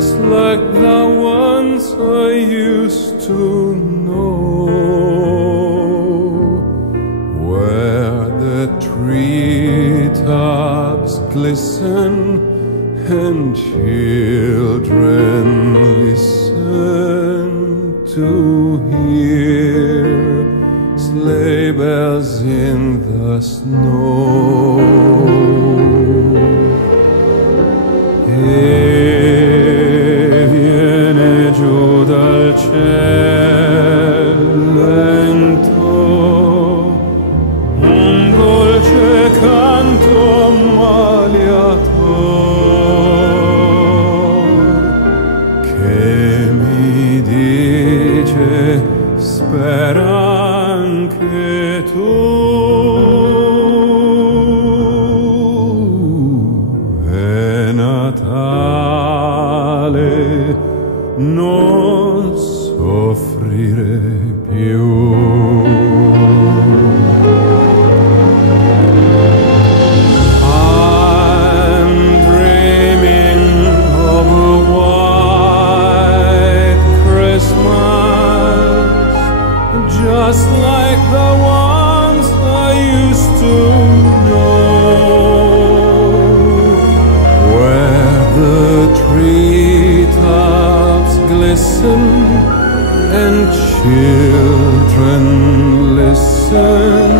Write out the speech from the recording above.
just like the ones I used to know, where the treetops glisten and children listen to hear sleigh bells in the snow. Viene giù dal cielo un dolce canto ammaliator che mi dice spera anche tu. È Natale, non soffrire più. I'm dreaming of a white Christmas, just like the ones I used to know, where the treetops glisten and children listen